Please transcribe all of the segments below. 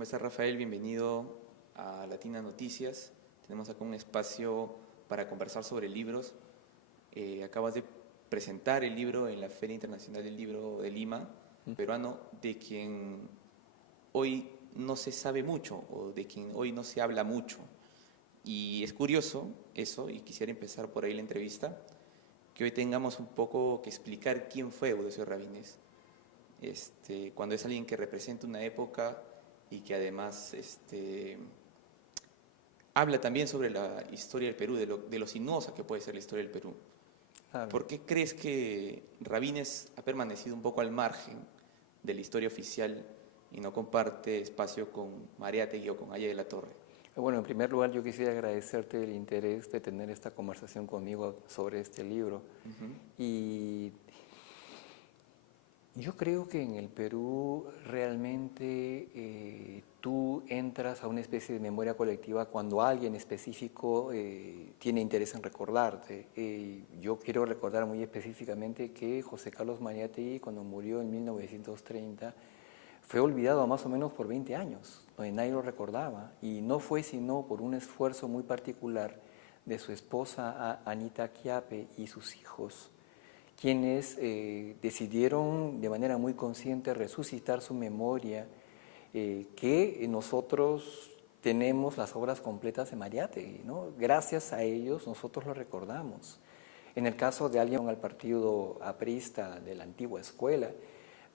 ¿Cómo estás, Rafael? Bienvenido a Latina Noticias. Tenemos acá un espacio para conversar sobre libros. Acabas de presentar el libro en la Feria Internacional del Libro de Lima, peruano, de quien hoy no se sabe mucho o de quien hoy no se habla mucho. Y es curioso eso, y quisiera empezar por ahí la entrevista, que hoy tengamos un poco que explicar quién fue Eudosio Rabines, cuando es alguien que representa una época y que además habla también sobre la historia del Perú, de lo sinuosa que puede ser la historia del Perú. Claro. ¿Por qué crees que Rabines ha permanecido un poco al margen de la historia oficial y no comparte espacio con Mariátegui o con Haya de la Torre? Bueno, en primer lugar yo quisiera agradecerte el interés de tener esta conversación conmigo sobre este libro. Y yo creo que en el Perú realmente tú entras a una especie de memoria colectiva cuando alguien específico tiene interés en recordarte. Yo quiero recordar muy específicamente que José Carlos Mariátegui, cuando murió en 1930, fue olvidado más o menos por 20 años, donde nadie lo recordaba, y no fue sino por un esfuerzo muy particular de su esposa Anita Quiape y sus hijos, quienes decidieron de manera muy consciente resucitar su memoria, que nosotros tenemos las obras completas de Mariátegui, ¿no? Gracias a ellos nosotros lo recordamos. En el caso de alguien al partido aprista de la antigua escuela,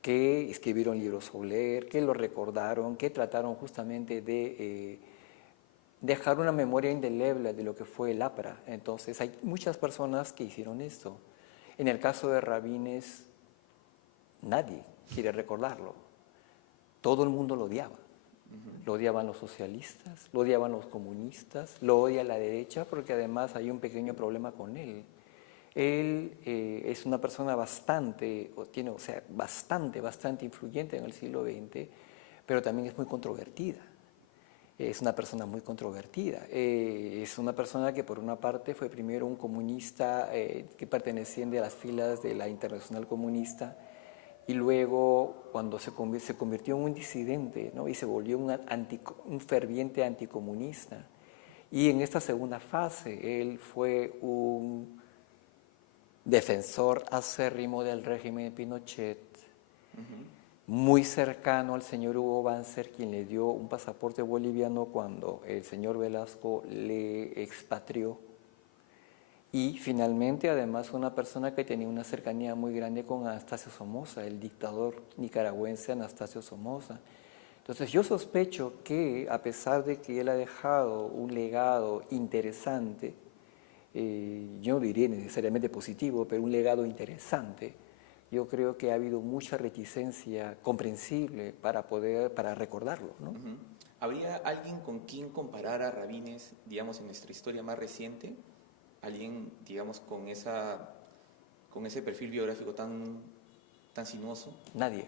que escribieron libros sobre él, que lo recordaron, que trataron justamente de dejar una memoria indeleble de lo que fue el APRA. Entonces hay muchas personas que hicieron esto. En el caso de Rabines, nadie quiere recordarlo. Todo el mundo lo odiaba. Lo odiaban los socialistas, lo odiaban los comunistas, lo odia la derecha, porque además hay un pequeño problema con él. Él es una persona bastante influyente en el siglo XX, pero también es muy controvertida. Es una persona muy controvertida. Es una persona que por una parte fue primero un comunista que pertenecía a las filas de la Internacional Comunista, y luego cuando se convirtió en un disidente, ¿no? Y se volvió un ferviente anticomunista. Y en esta segunda fase él fue un defensor acérrimo del régimen de Pinochet, muy cercano al señor Hugo Banzer, quien le dio un pasaporte boliviano cuando el señor Velasco le expatrió. Y finalmente, además, una persona que tenía una cercanía muy grande con Anastasio Somoza, el dictador nicaragüense Anastasio Somoza. Entonces yo sospecho que, a pesar de que él ha dejado un legado interesante, yo no diría necesariamente positivo, pero un legado interesante, yo creo que ha habido mucha reticencia comprensible para recordarlo, ¿no? ¿Habría alguien con quien comparar a Rabines, digamos, en nuestra historia más reciente? ¿Alguien, digamos, con ese perfil biográfico tan sinuoso? Nadie.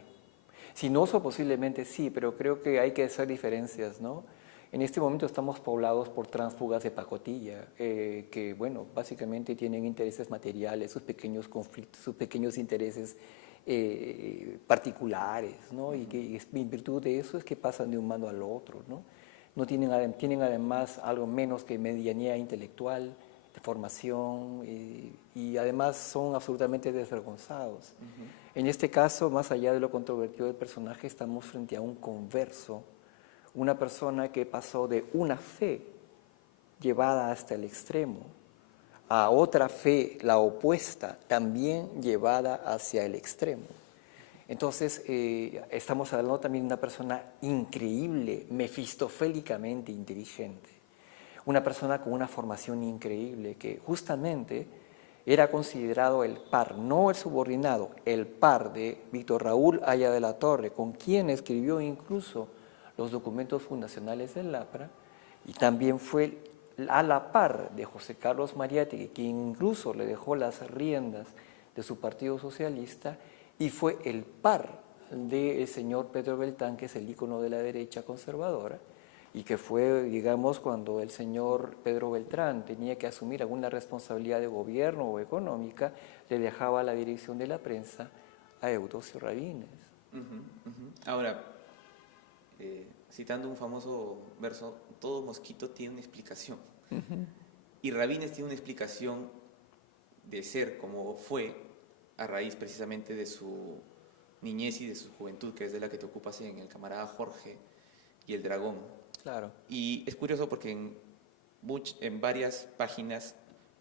Sinuoso posiblemente sí, pero creo que hay que hacer diferencias, ¿no? En este momento estamos poblados por tránsfugas de pacotilla, que, bueno, básicamente tienen intereses materiales, sus pequeños conflictos, sus pequeños intereses particulares, ¿no? Y que en virtud de eso es que pasan de un mando al otro, ¿no? Tienen además algo menos que medianía intelectual, de formación, y además son absolutamente desvergonzados. En este caso, más allá de lo controvertido del personaje, estamos frente a un converso, una persona que pasó de una fe llevada hasta el extremo a otra fe, la opuesta, también llevada hacia el extremo. Entonces, estamos hablando también de una persona increíble, mefistofélicamente inteligente, una persona con una formación increíble que justamente era considerado el par, no el subordinado, el par de Víctor Raúl Haya de la Torre, con quien escribió incluso los documentos fundacionales del APRA, y también fue a la par de José Carlos Mariátegui, quien incluso le dejó las riendas de su partido socialista, y fue el par del señor Pedro Beltrán, que es el ícono de la derecha conservadora, y que fue, digamos, cuando el señor Pedro Beltrán tenía que asumir alguna responsabilidad de gobierno o económica, le dejaba la dirección de la prensa a Eudosio Rabines. Ahora, citando un famoso verso, todo mosquito tiene una explicación. Y Rabines tiene una explicación de ser como fue a raíz precisamente de su niñez y de su juventud, que es de la que te ocupas en El camarada Jorge y El dragón. Claro. Y es curioso porque en varias páginas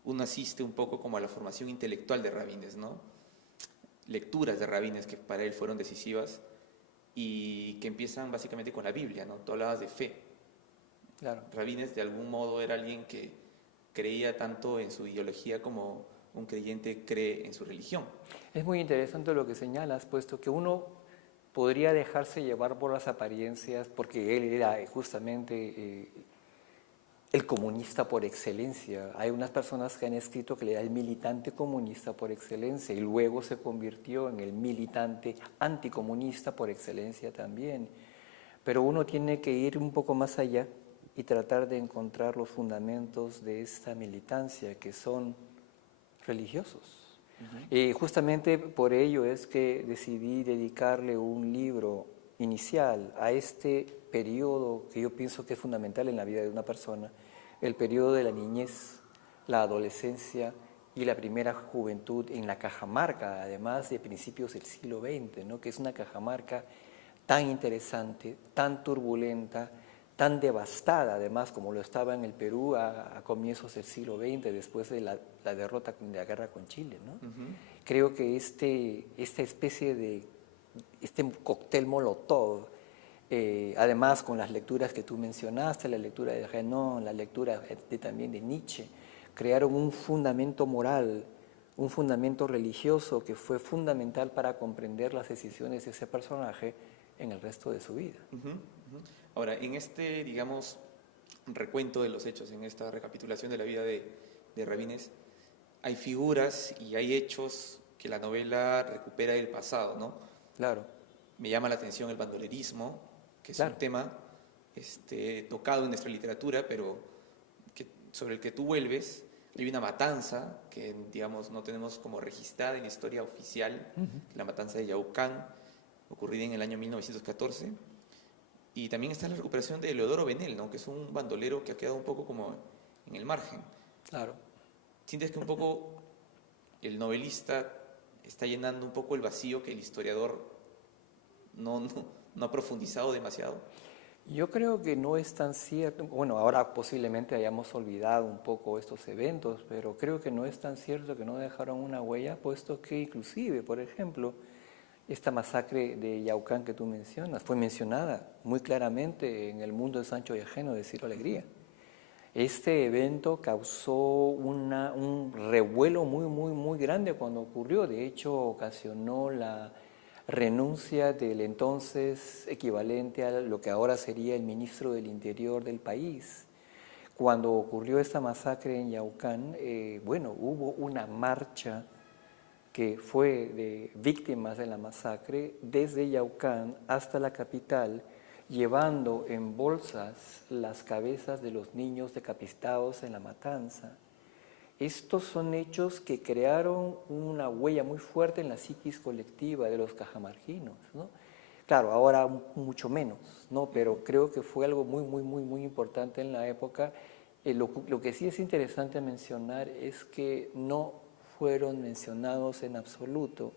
uno asiste un poco como a la formación intelectual de Rabines, ¿no? Lecturas de Rabines que para él fueron decisivas y que empiezan básicamente con la Biblia, ¿no? Tú hablabas de fe. Claro. Rabines de algún modo era alguien que creía tanto en su ideología como un creyente cree en su religión. Es muy interesante lo que señalas, puesto que uno podría dejarse llevar por las apariencias, porque él era justamente el comunista por excelencia. Hay unas personas que han escrito que le da el militante comunista por excelencia y luego se convirtió en el militante anticomunista por excelencia también. Pero uno tiene que ir un poco más allá y tratar de encontrar los fundamentos de esta militancia, que son religiosos. Justamente por ello es que decidí dedicarle un libro inicial a este periodo que yo pienso que es fundamental en la vida de una persona, el periodo de la niñez, la adolescencia y la primera juventud en la Cajamarca, además de principios del siglo XX, ¿no? Que es una Cajamarca tan interesante, tan turbulenta, tan devastada, además, como lo estaba en el Perú a comienzos del siglo XX, después de la derrota de la guerra con Chile, ¿no? Creo que esta especie de, este cóctel Molotov, además con las lecturas que tú mencionaste, la lectura de Renan, la lectura también de Nietzsche, crearon un fundamento moral, un fundamento religioso que fue fundamental para comprender las decisiones de ese personaje en el resto de su vida. Ahora, en este, digamos, recuento de los hechos, en esta recapitulación de la vida de Rabines, hay figuras y hay hechos que la novela recupera del pasado, ¿no? Claro. Me llama la atención el bandolerismo, que es claro. un tema tocado en nuestra literatura, pero sobre el que tú vuelves. Hay una matanza que, digamos, no tenemos como registrada en la historia oficial, la matanza de Yaucán, ocurrida en el año 1914. Y también está la recuperación de Eleodoro Benel, ¿no? Que es un bandolero que ha quedado un poco como en el margen. Claro. ¿Sientes que un poco el novelista está llenando un poco el vacío que el historiador no ha profundizado demasiado? Yo creo que no es tan cierto. Bueno, ahora posiblemente hayamos olvidado un poco estos eventos, pero creo que no es tan cierto que no dejaron una huella, puesto que inclusive, por ejemplo, esta masacre de Yaucán que tú mencionas fue mencionada muy claramente en El mundo de Sancho y Ajeno de Ciro Alegría. Este evento causó un revuelo muy grande cuando ocurrió. De hecho, ocasionó la renuncia del entonces equivalente a lo que ahora sería el ministro del Interior del país. Cuando ocurrió esta masacre en Yaucán, hubo una marcha que fue de víctimas de la masacre desde Yaucán hasta la capital, llevando en bolsas las cabezas de los niños decapitados en la matanza. Estos son hechos que crearon una huella muy fuerte en la psiquis colectiva de los cajamarquinos, ¿no? Claro, ahora mucho menos, ¿no? Pero creo que fue algo muy importante en la época. Lo que sí es interesante mencionar es que no fueron mencionados en absoluto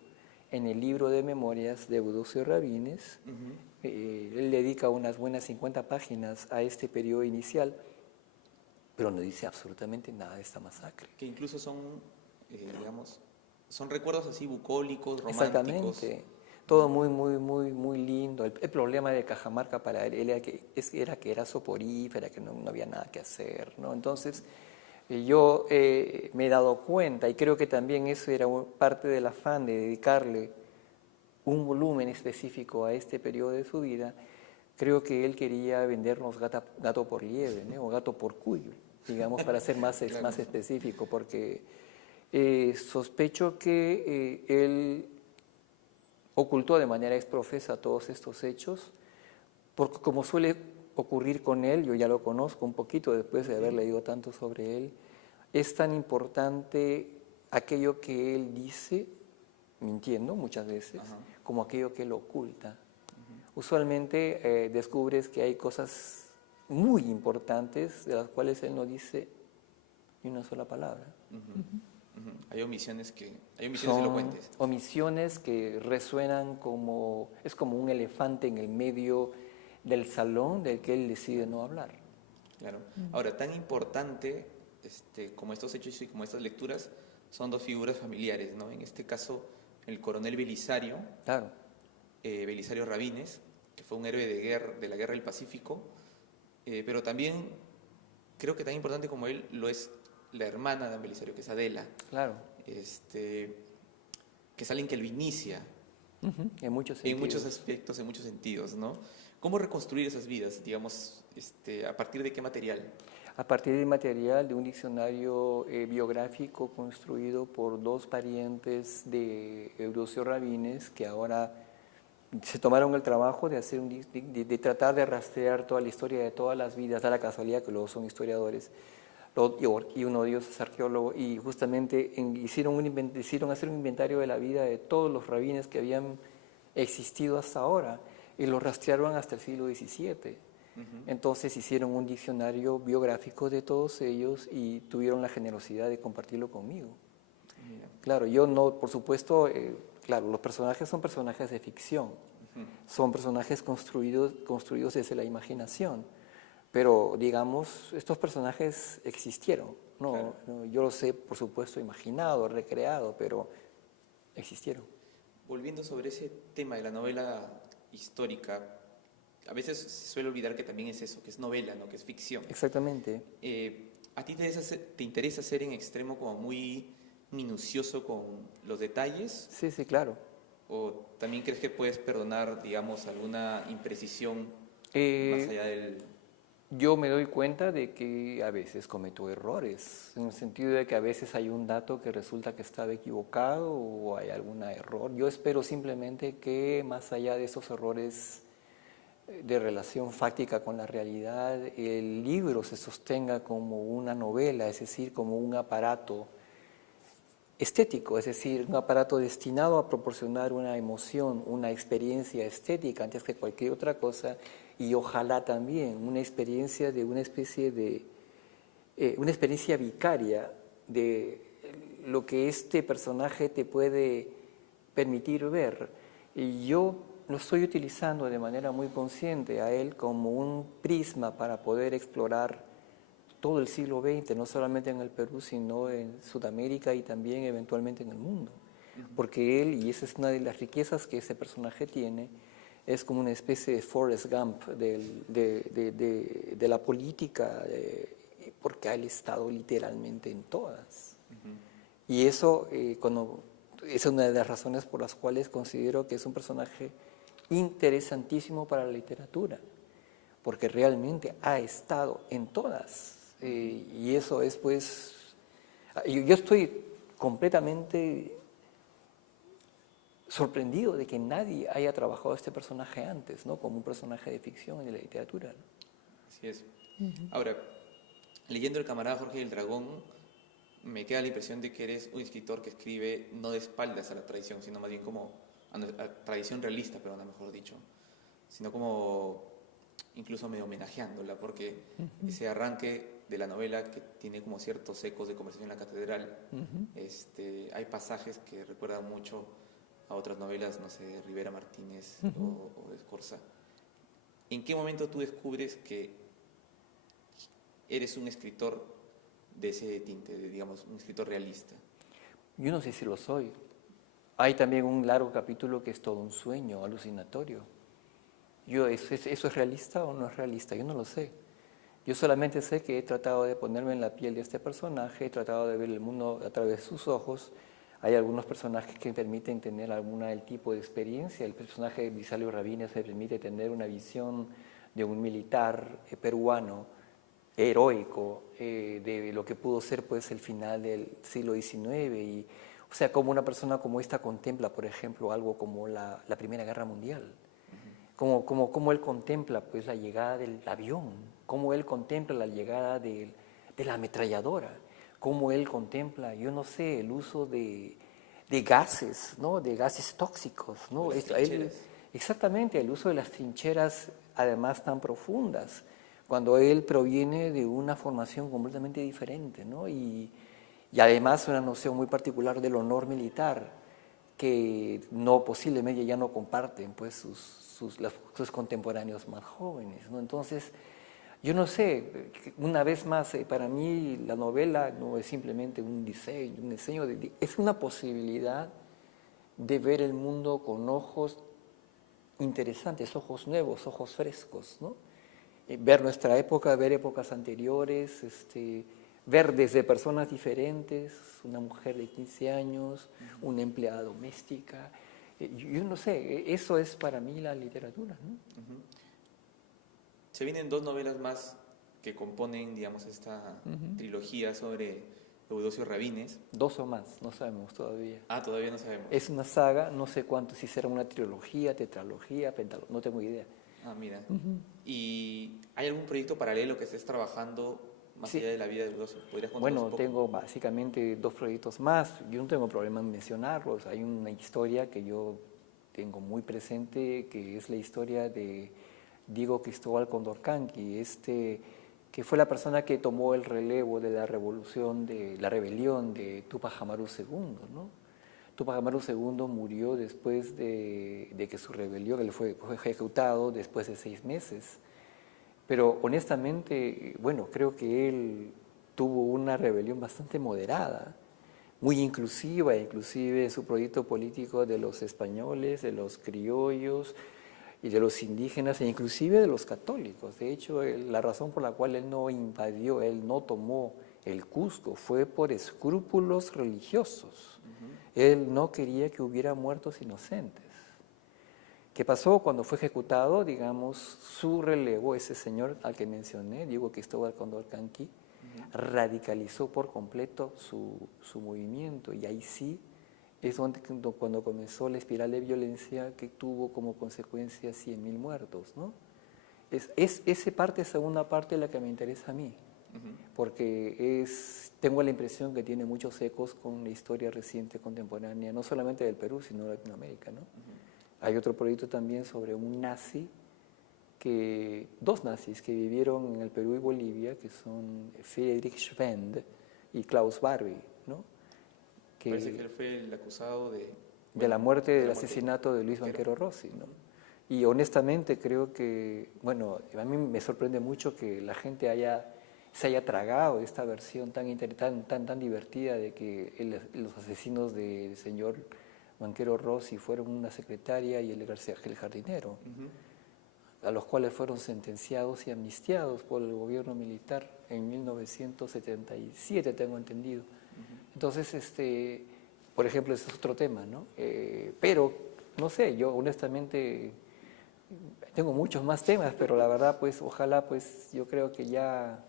en el libro de memorias de Eudoxio Rabines. Él dedica unas buenas 50 páginas a este periodo inicial, pero no dice absolutamente nada de esta masacre. Que incluso son, digamos, son recuerdos así bucólicos, románticos. Exactamente. Todo muy lindo. El problema de Cajamarca para él era que era soporífera, que no había nada que hacer, ¿no? Entonces, yo me he dado cuenta, y creo que también eso era parte del afán de dedicarle un volumen específico a este periodo de su vida. Creo que él quería vendernos gato por liebre, ¿no? O gato por cuyo, digamos, para ser más específico, porque sospecho que él ocultó de manera exprofesa todos estos hechos, porque como suele ocurrir con él, yo ya lo conozco un poquito después de haber leído tanto sobre él, es tan importante aquello que él dice, mintiendo muchas veces, como aquello que él oculta. usualmente descubres que hay cosas muy importantes de las cuales él no dice ni una sola palabra. Hay omisiones Son elocuentes. omisiones que resuenan como, es como un elefante en el medio del salón del que él decide no hablar. Claro. Ahora, tan importante como estos hechos y como estas lecturas son dos figuras familiares, ¿no? En este caso, el coronel Belisario, Claro, Belisario Rabines, que fue un héroe de la Guerra del Pacífico, pero también creo que tan importante como él lo es la hermana de don Belisario, que es Adela, claro. que es alguien que lo inicia En muchos en sentidos. muchos aspectos, en muchos sentidos, ¿no? ¿Cómo reconstruir esas vidas, digamos, a partir de qué material? A partir del material de un diccionario biográfico construido por dos parientes de Eudosio Rabines, que ahora se tomaron el trabajo de hacer de tratar de rastrear toda la historia de todas las vidas, da la casualidad que luego son historiadores, y uno de ellos es arqueólogo, y justamente hicieron hacer un inventario de la vida de todos los rabines que habían existido hasta ahora, y los rastrearon hasta el siglo XVII. Entonces hicieron un diccionario biográfico de todos ellos y tuvieron la generosidad de compartirlo conmigo. Mira. Claro, yo no, por supuesto, claro, los personajes son personajes de ficción, son personajes construidos desde la imaginación, pero digamos, estos personajes existieron, ¿no? Claro. No, yo los he, por supuesto, imaginado, recreado, pero existieron. Volviendo sobre ese tema de la novela histórica, a veces se suele olvidar que también es eso, que es novela, ¿no? Que es ficción. Exactamente. ¿A ti te interesa ser en extremo como muy minucioso con los detalles? Sí, sí, claro. ¿O también crees que puedes perdonar, digamos, alguna imprecisión más allá del... Yo me doy cuenta de que a veces cometo errores, en el sentido de que a veces hay un dato que resulta que estaba equivocado o hay algún error. Yo espero simplemente que más allá de esos errores de relación fáctica con la realidad, el libro se sostenga como una novela, es decir, como un aparato estético, es decir, un aparato destinado a proporcionar una emoción, una experiencia estética antes que cualquier otra cosa, y ojalá también una experiencia de una especie de, una experiencia vicaria de lo que este personaje te puede permitir ver. Y yo lo estoy utilizando de manera muy consciente a él como un prisma para poder explorar todo el siglo XX, no solamente en el Perú, sino en Sudamérica y también eventualmente en el mundo. Porque él, y esa es una de las riquezas que ese personaje tiene, es como una especie de Forrest Gump de la política, porque ha estado literalmente en todas. Y eso, es una de las razones por las cuales considero que es un personaje interesantísimo para la literatura, porque realmente ha estado en todas. Y eso es, pues, yo estoy completamente sorprendido de que nadie haya trabajado este personaje antes, ¿no? Como un personaje de ficción en la literatura, ¿no? Así es. Ahora, leyendo El camarada Jorge del Dragón, me queda la impresión de que eres un escritor que escribe no de espaldas a la tradición, sino más bien como a la tradición realista, pero mejor dicho, sino como incluso medio homenajeándola, porque ese arranque de la novela que tiene como ciertos ecos de Conversación en la Catedral, hay pasajes que recuerdan mucho a otras novelas, no sé, Rivera Martínez o de Escorza. ¿En qué momento tú descubres que eres un escritor de ese tinte, digamos, un escritor realista? Yo no sé si lo soy. Hay también un largo capítulo que es todo un sueño alucinatorio. ¿Eso es realista o no es realista? Yo no lo sé. Yo solamente sé que he tratado de ponerme en la piel de este personaje, he tratado de ver el mundo a través de sus ojos. Hay algunos personajes que permiten tener del tipo de experiencia. El personaje de Belisario Rabines se permite tener una visión de un militar peruano heroico de lo que pudo ser, pues, el final del siglo XIX. O sea, como una persona como esta contempla, por ejemplo, algo como la Primera Guerra Mundial. Como él contempla, pues, la llegada del avión, cómo él contempla la llegada de la ametralladora, cómo él contempla, yo no sé, el uso de gases, ¿no? De gases tóxicos, ¿no? Las trincheras. Exactamente, el uso de las trincheras, además tan profundas, cuando él proviene de una formación completamente diferente, ¿no? Y además una noción muy particular del honor militar, que no posiblemente ya no comparten pues sus contemporáneos más jóvenes, ¿no? Entonces, yo no sé, una vez más, para mí la novela no es simplemente un diseño es una posibilidad de ver el mundo con ojos interesantes, ojos nuevos, ojos frescos, ¿no? Ver nuestra época, ver épocas anteriores, ver desde personas diferentes, una mujer de 15 años, una empleada doméstica. Yo no sé, eso es para mí la literatura, ¿no? Se vienen 2 novelas más que componen, digamos, esta trilogía sobre Eudosio Rabines. 2 o más, no sabemos todavía. Ah, todavía no sabemos. Es una saga, no sé cuánto, si será una trilogía, tetralogía, pentalogía, no tengo idea. Ah, mira. ¿Y hay algún proyecto paralelo que estés trabajando más allá de la vida de Eudosio? ¿Podrías contarnos Bueno, un poco? tengo básicamente 2 proyectos más. Yo no tengo problema en mencionarlos. Hay una historia que yo tengo muy presente, que es la historia de Diego Cristóbal Condorcanqui, que fue la persona que tomó el relevo de la rebelión de Túpac Amaru II, ¿no? Túpac Amaru II murió después de que su rebelión, él fue ejecutado después de 6 meses. Pero honestamente, bueno, creo que él tuvo una rebelión bastante moderada, muy inclusiva, inclusive en su proyecto político de los españoles, de los criollos y de los indígenas e inclusive de los católicos. De hecho, la razón por la cual él no invadió, él no tomó el Cusco fue por escrúpulos religiosos. Él no quería que hubiera muertos inocentes. ¿Qué pasó? Cuando fue ejecutado, digamos, su relevo, ese señor al que mencioné, Diego Cristóbal Condorcanqui, radicalizó por completo su movimiento, y ahí sí es cuando comenzó la espiral de violencia que tuvo como consecuencia 100.000 muertos, ¿no? Es esa segunda parte la que me interesa a mí, porque tengo la impresión que tiene muchos ecos con la historia reciente contemporánea, no solamente del Perú, sino de Latinoamérica, ¿no? Hay otro proyecto también sobre un nazi, dos nazis que vivieron en el Perú y Bolivia, que son Friedrich Schwend y Klaus Barbie, ¿no? Parece que él fue el acusado de la muerte, del asesinato de Luis Banquero Rossi, ¿no? Y honestamente creo que, bueno, a mí me sorprende mucho que la gente se haya tragado esta versión tan divertida de que los asesinos del señor Banquero Rossi fueron una secretaria y el jardinero, a los cuales fueron sentenciados y amnistiados por el gobierno militar en 1977, tengo entendido. Entonces, por ejemplo, ese es otro tema, ¿no? Pero, no sé, yo honestamente tengo muchos más temas, pero la verdad, pues, ojalá, pues, yo creo que ya,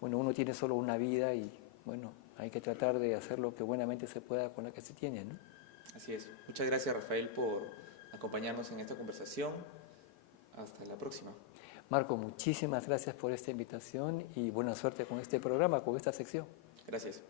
bueno, uno tiene solo una vida y, bueno, hay que tratar de hacer lo que buenamente se pueda con la que se tiene, ¿no? Así es. Muchas gracias, Rafael, por acompañarnos en esta conversación. Hasta la próxima. Marco, muchísimas gracias por esta invitación y buena suerte con este programa, con esta sección. Gracias.